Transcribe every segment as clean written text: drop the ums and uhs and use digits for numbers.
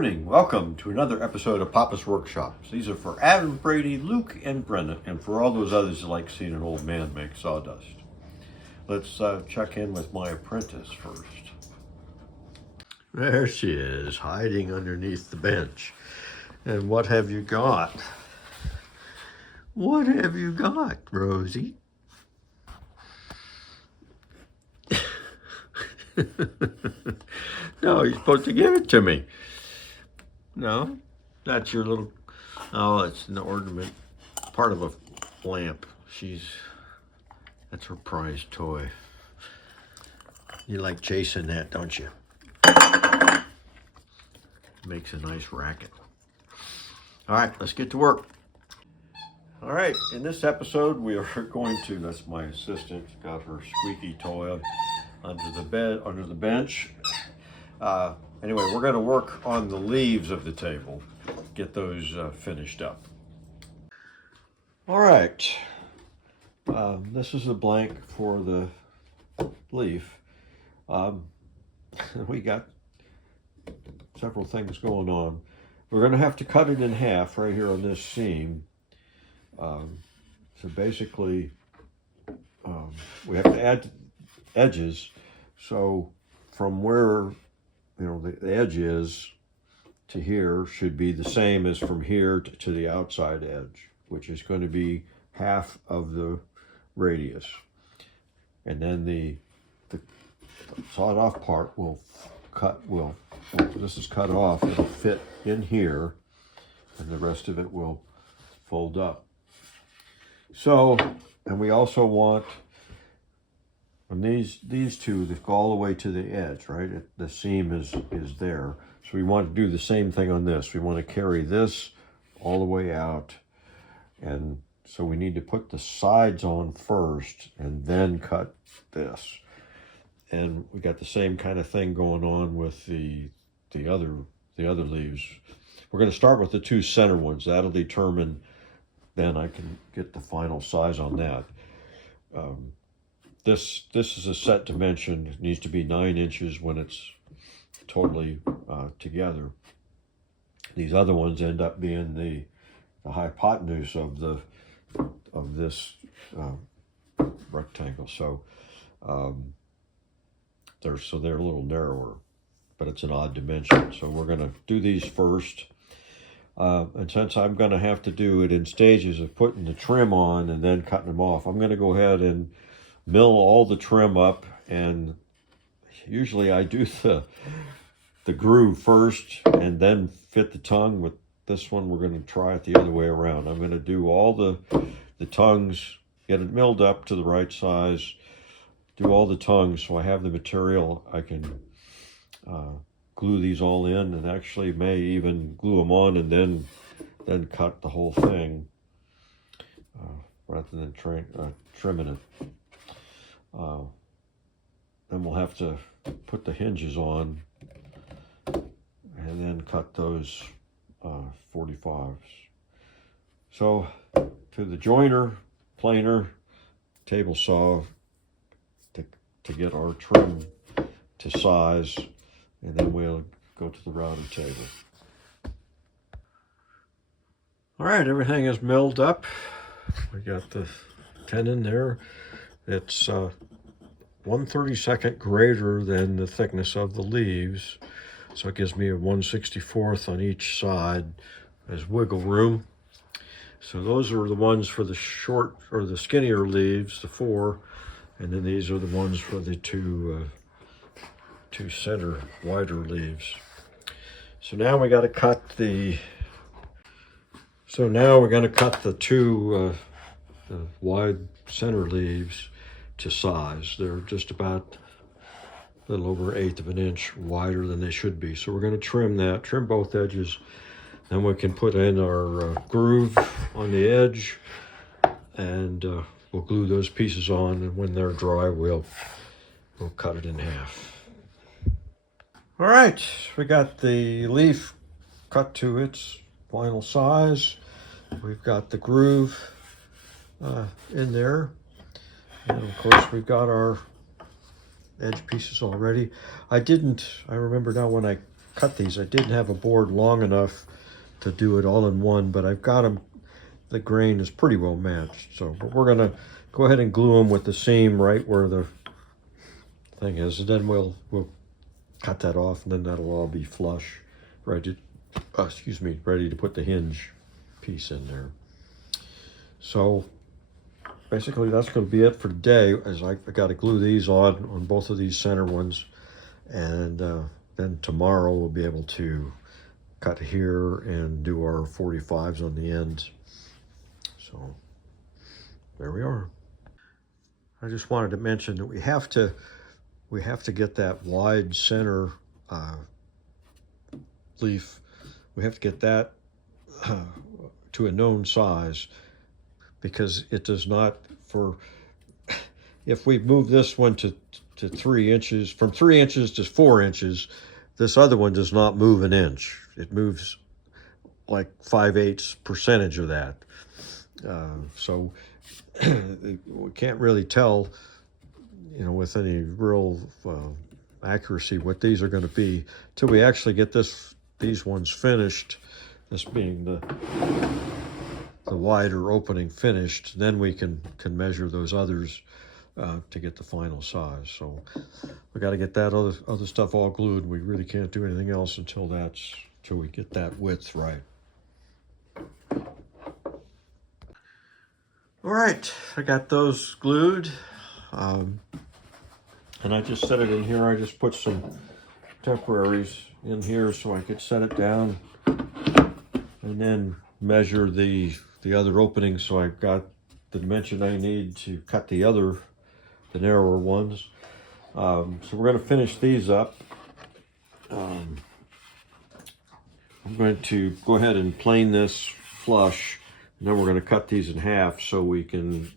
morning. Welcome to another episode of Papa's Workshops. These are for Adam, Brady, Luke, and Brenda, and for all those others that like seeing an old man make sawdust. Let's check in with my apprentice first. There she is, hiding underneath the bench. And what have you got? What have you got, Rosie? No, you're supposed to give it to me. No, that's your little, oh, it's an ornament, part of a lamp. That's her prized toy. You like chasing that, don't you? Makes a nice racket. All right, let's get to work. All right, in this episode, we are going to, that's my assistant, got her squeaky toy under the bench. Anyway, we're going to work on the leaves of the table, get those finished up. All right, this is the blank for the leaf. We got several things going on. We're going to have to cut it in half right here on this seam. So basically, we have to add edges. So from where the edge is to here should be the same as from here to the outside edge, which is going to be half of the radius. And then the sawed off part this is cut off, it'll fit in here, and the rest of it will fold up. So, and we also want, and these two, they go all the way to the edge, right? The seam is there. So we want to do the same thing on this. We want to carry this all the way out. And so we need to put the sides on first and then cut this. And we got the same kind of thing going on with the other leaves. We're going to start with the two center ones. That'll determine, then I can get the final size on that. This is a set dimension. It needs to be 9 inches when it's totally together. These other ones end up being the hypotenuse of this rectangle. So they're a little narrower, but it's an odd dimension. So we're going to do these first. And since I'm going to have to do it in stages of putting the trim on and then cutting them off, I'm going to go ahead and mill all the trim up, and usually I do the groove first and then fit the tongue. With this one, we're going to try it the other way around. I'm going to do all the tongues, get it milled up to the right size, do all the tongues so I have the material. I can glue these all in, and actually may even glue them on and then cut the whole thing rather than trimming it. Then we'll have to put the hinges on and then cut those 45s. So to the joiner, planer, table saw to get our trim to size, and then we'll go to the router table. All right, everything is milled up. We got the tenon there. It's 1/32 greater than the thickness of the leaves. So it gives me a 1/64 on each side as wiggle room. So those are the ones for the short or the skinnier leaves, the 4, and then these are the ones for the two center wider leaves. So now we got to cut the two the wide center leaves to size. They're just about a little over 1/8 of an inch wider than they should be. So we're going to trim both edges. Then we can put in our groove on the edge, and we'll glue those pieces on, and when they're dry, we'll cut it in half. All right, we got the leaf cut to its final size. We've got the groove in there. And of course, we've got our edge pieces already. I remember now when I cut these. I didn't have a board long enough to do it all in one, but I've got them. The grain is pretty well matched. So, but we're gonna go ahead and glue them with the seam right where the thing is, and then we'll cut that off, and then that'll all be flush, ready. Ready to put the hinge piece in there. So basically, that's going to be it for today. As I got to glue these on both of these center ones, and then tomorrow we'll be able to cut here and do our 45s on the ends. So there we are. I just wanted to mention that we have to get that wide center leaf. We have to get that to a known size, because it does not, if we move this one to 3 inches, from 3 inches to 4 inches, this other one does not move an inch. It moves like 5/8% of that. So we can't really tell, with any real accuracy what these are going to be till we actually get these ones finished. This being the wider opening finished, then we can measure those others to get the final size. So we got to get that other stuff all glued. We really can't do anything else until we get that width right. All right, I got those glued, and I just set it in here. I just put some temporaries in here so I could set it down and then measure the other openings, so I've got the dimension I need to cut the narrower ones. So we're going to finish these up. I'm going to go ahead and plane this flush, and then we're going to cut these in half so we can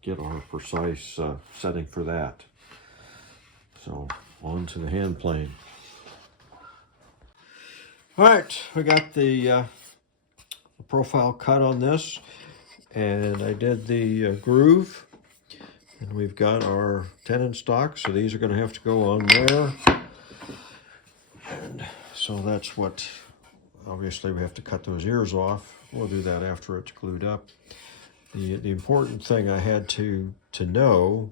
get our precise setting for that. So on to the hand plane. All right, we got the profile cut on this, and I did the groove, and we've got our tenon stock, so these are going to have to go on there. And so that's what, obviously we have to cut those ears off. We'll do that after it's glued up. The important thing I had to know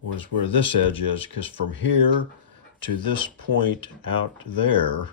was where this edge is, because from here to this point out there,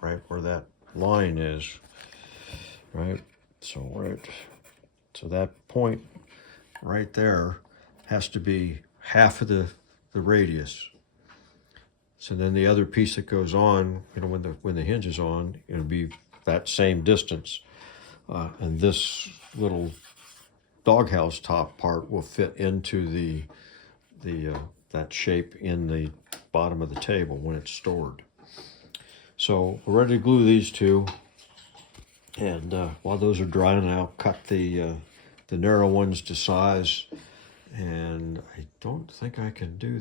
right where that line is, right? So that point right there has to be half of the radius. So then the other piece that goes on, when the hinge is on, it'll be that same distance. And this little doghouse top part will fit into that shape in the bottom of the table when it's stored. So we're ready to glue these two. And while those are drying, I'll cut the narrow ones to size. And I don't think I can do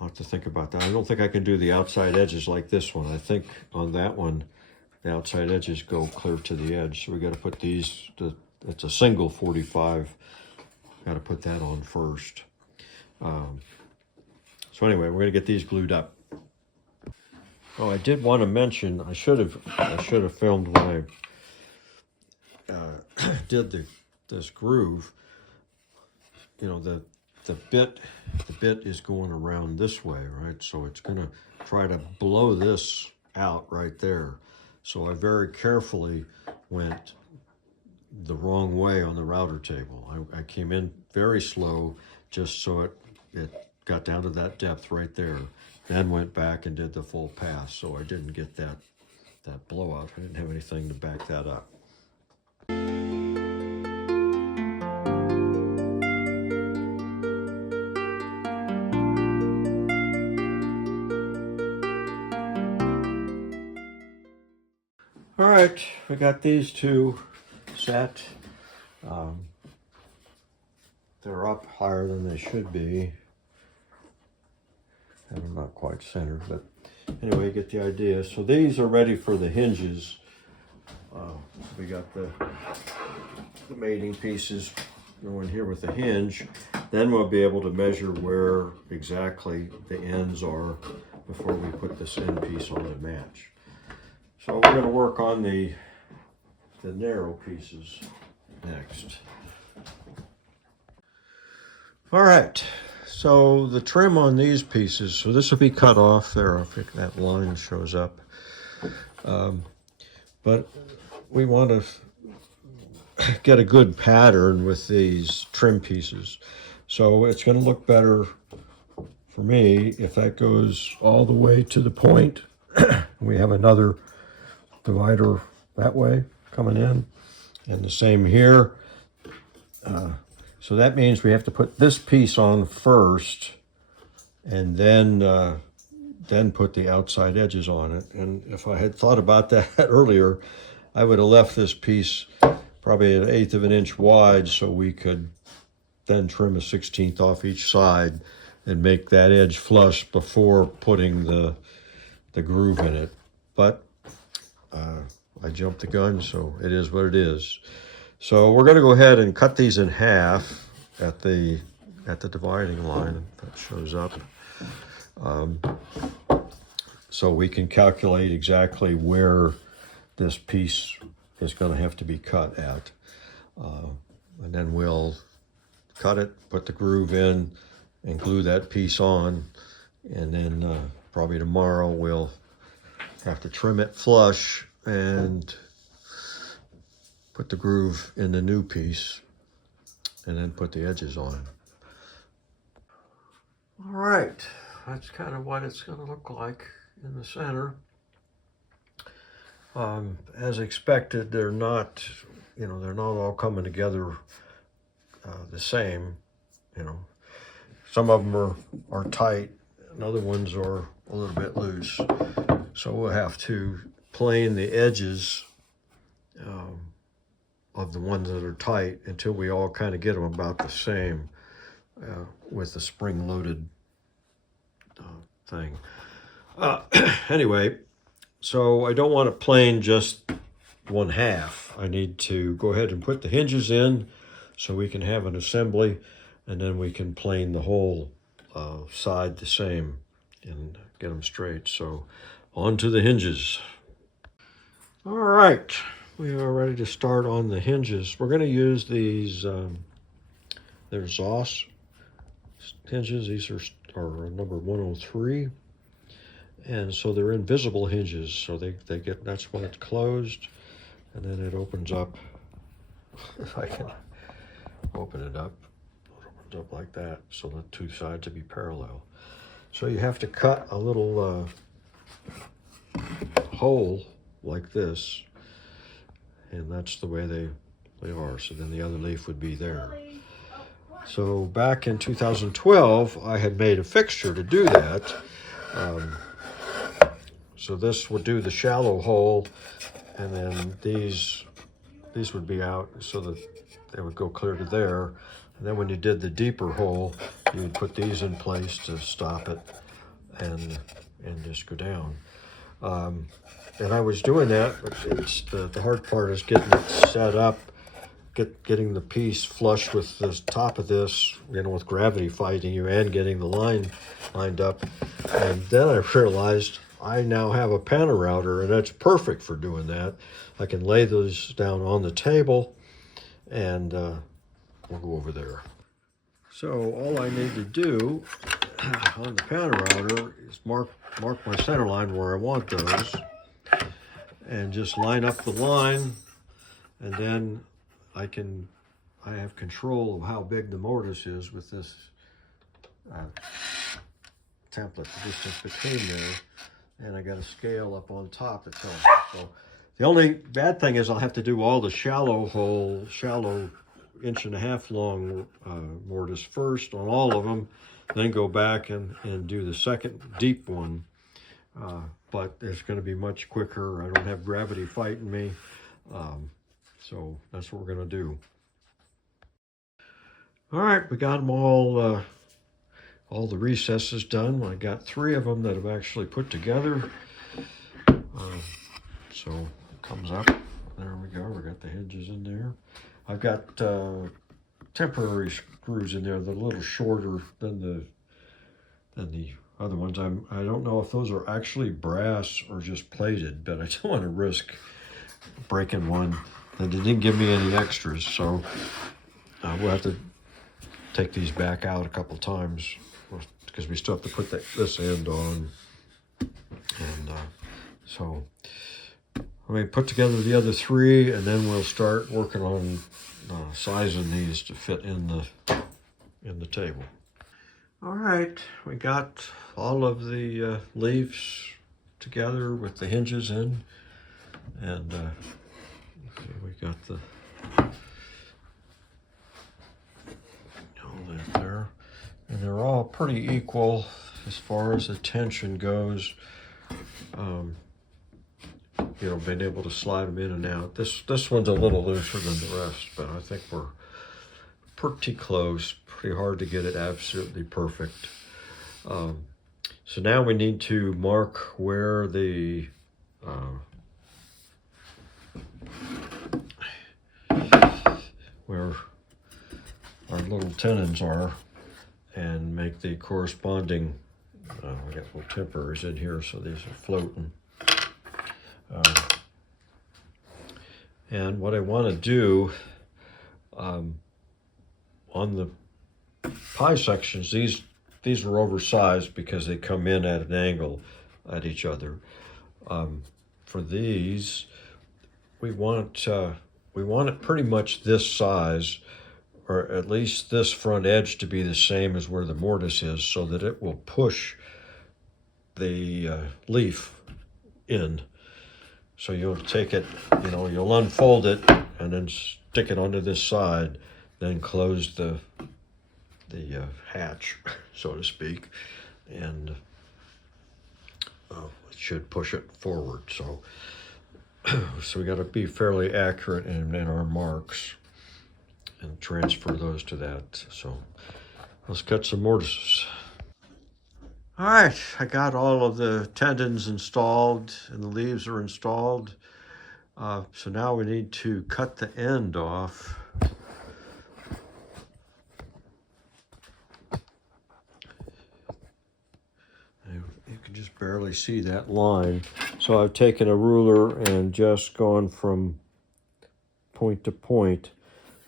I'll have to think about that. I don't think I can do the outside edges like this one. I think on that one, the outside edges go clear to the edge. So we got to put these, it's a single 45. Got to put that on first. So anyway, we're going to get these glued up. Oh, I did want to mention, I should have filmed when I did this groove. The bit is going around this way, right? So it's going to try to blow this out right there. So I very carefully went the wrong way on the router table. I came in very slow just so it got down to that depth right there, then went back and did the full pass. So I didn't get that blowout. I didn't have anything to back that up. All right, we got these two set. They're up higher than they should be. And I'm not quite centered, but anyway, you get the idea. So these are ready for the hinges. We got the mating pieces going here with the hinge. Then we'll be able to measure where exactly the ends are before we put this end piece on to match. So we're going to work on the narrow pieces next. All right, so the trim on these pieces, so this will be cut off there if that line shows up. But we want to get a good pattern with these trim pieces. So it's going to look better for me if that goes all the way to the point. We have another divider that way coming in, and the same here. So that means we have to put this piece on first, and then put the outside edges on it. And if I had thought about that earlier, I would have left this piece probably an 1/8 of an inch wide, so we could then trim a 1/16 off each side and make that edge flush before putting the groove in it. But I jumped the gun, so it is what it is. So we're going to go ahead and cut these in half at the dividing line that shows up. So we can calculate exactly where this piece is going to have to be cut at. And then we'll cut it, put the groove in, and glue that piece on. And then probably tomorrow we'll have to trim it flush and put the groove in the new piece, and then put the edges on. All right, that's kind of what it's going to look like in the center. As expected, they're not all coming together the same. Some of them are tight, and other ones are a little bit loose. So we'll have to plane the edges of the ones that are tight until we all kind of get them about the same with the spring-loaded thing. Anyway, so I don't want to plane just 1/2. I need to go ahead and put the hinges in so we can have an assembly, and then we can plane the whole side the same and get them straight. So on to the hinges. All right, we are ready to start on the hinges. We're going to use these, they're Zoss hinges. These are number 103. And so they're invisible hinges. So they get, that's when it's closed, and then it opens up. If I can open it up, it opens up like that. So the two sides will be parallel. So you have to cut a little hole like this, and that's the way they are. So then the other leaf would be there. So back in 2012, I had made a fixture to do that. So this would do the shallow hole, and then these would be out so that they would go clear to there. And then when you did the deeper hole, you would put these in place to stop it and just go down. And I was doing that, but it's the hard part is getting it set up, getting the piece flush with the top of this, with gravity fighting you, and getting the line lined up. And then I realized I now have a Panarouter, and that's perfect for doing that. I can lay those down on the table, and we'll go over there. So all I need to do on the Panarouter is mark my center line where I want those, and just line up the line, and then I have control of how big the mortise is with this template, the distance between there, and I got a scale up on top that tells me. So the only bad thing is I'll have to do all the shallow 1.5 long mortise first on all of them, then go back and do the second deep one. But it's going to be much quicker. I don't have gravity fighting me. So that's what we're going to do. All right, we got them all the recesses done. I got 3 of them that have actually put together. So it comes up. There we go. We got the hinges in there. I've got 10 temporary screws in there. They're a little shorter than the other ones. I don't know if those are actually brass or just plated, but I don't want to risk breaking one. And they didn't give me any extras, so we'll have to take these back out a couple times because we still have to put this end on. And so I may put together the other three, and then we'll start working on sizing these to fit in the table. All right, we got all of the leaves together with the hinges in, and we got all that there, and they're all pretty equal as far as the tension goes. You know, being able to slide them in and out. This one's a little looser than the rest, but I think we're pretty close. Pretty hard to get it absolutely perfect. So now we need to mark where where our little tenons are, and make the corresponding. We got little temporaries in here, so these are floating. And what I want to do on the pie sections, these are oversized because they come in at an angle at each other. For these, we want it pretty much this size, or at least this front edge to be the same as where the mortise is, so that it will push the leaf in. So you'll take it, you'll unfold it and then stick it onto this side, then close the hatch, so to speak, and it should push it forward. So we got to be fairly accurate in our marks and transfer those to that. So let's cut some mortises. All right, I got all of the tendons installed and the leaves are installed. So now we need to cut the end off. You can just barely see that line. So I've taken a ruler and just gone from point to point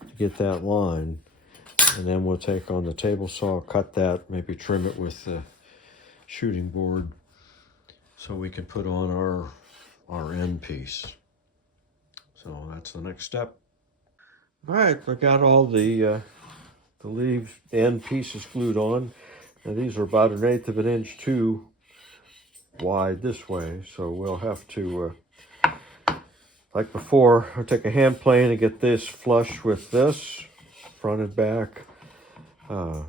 to get that line. And then we'll take on the table saw, cut that, maybe trim it with the shooting board so we can put on our end piece. So that's the next step. All right, we got all the leaves end pieces glued on. Now these are about 1/8 of an inch too wide this way, so we'll have to, like before, I'll take a hand plane and get this flush with this, front and back.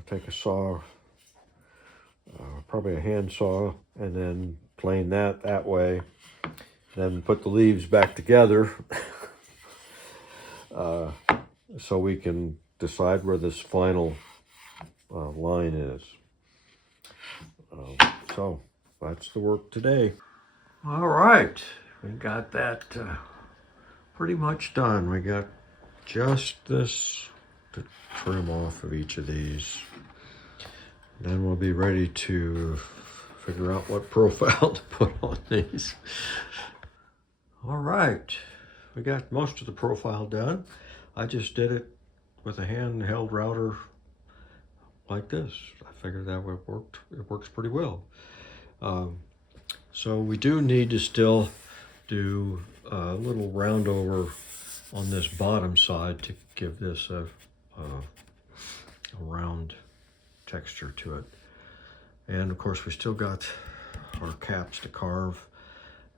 Take a saw, probably a hand saw, and then plane that way. Then put the leaves back together so we can decide where this final line is. So that's the work today. All right, we got that pretty much done. We got just this to trim off of each of these. Then we'll be ready to figure out what profile to put on these. All right, we got most of the profile done. I just did it with a handheld router like this. I figured that would work. It works pretty well. So we do need to still do a little round over on this bottom side to give this a round texture to it. And of course we still got our caps to carve,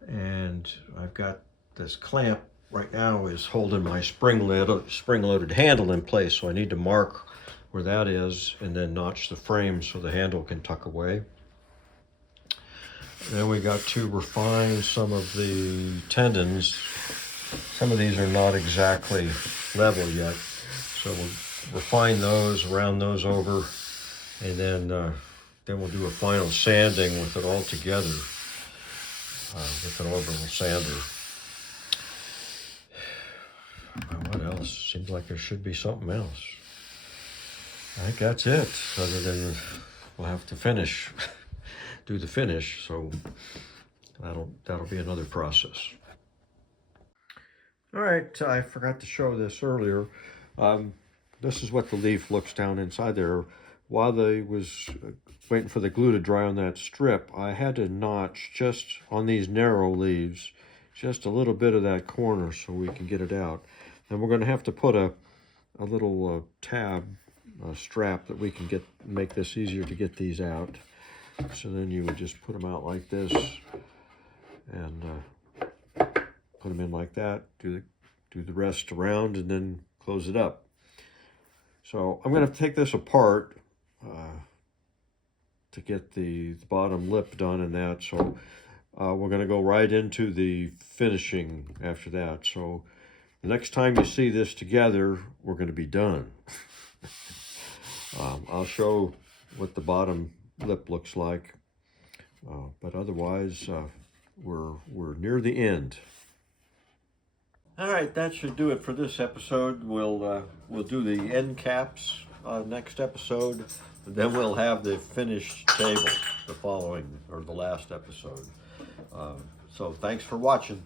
and I've got this clamp right now is holding my spring-loaded handle in place, so I need to mark where that is and then notch the frame so the handle can tuck away. Then we got to refine some of the tendons. Some of these are not exactly level yet, so we'll refine those, round those over, and then we'll do a final sanding with it all together with an orbital sander. What else? Seems like there should be something else. I think that's it. Other than we'll have to finish, do the finish. So that'll be another process. All right, I forgot to show this earlier. This is what the leaf looks down inside there. While they was waiting for the glue to dry on that strip, I had to notch just on these narrow leaves, just a little bit of that corner so we can get it out. And we're going to have to put a little tab strap that we can make this easier to get these out. So then you would just put them out like this and put them in like that, do the rest around, and then close it up. So I'm going to take this apart to get the bottom lip done and that. So we're going to go right into the finishing after that. So the next time you see this together, we're going to be done. I'll show what the bottom lip looks like, but otherwise we're near the end. All right, that should do it for this episode. We'll do the end caps next episode, and then we'll have the finished table the following or the last episode. So thanks for watching.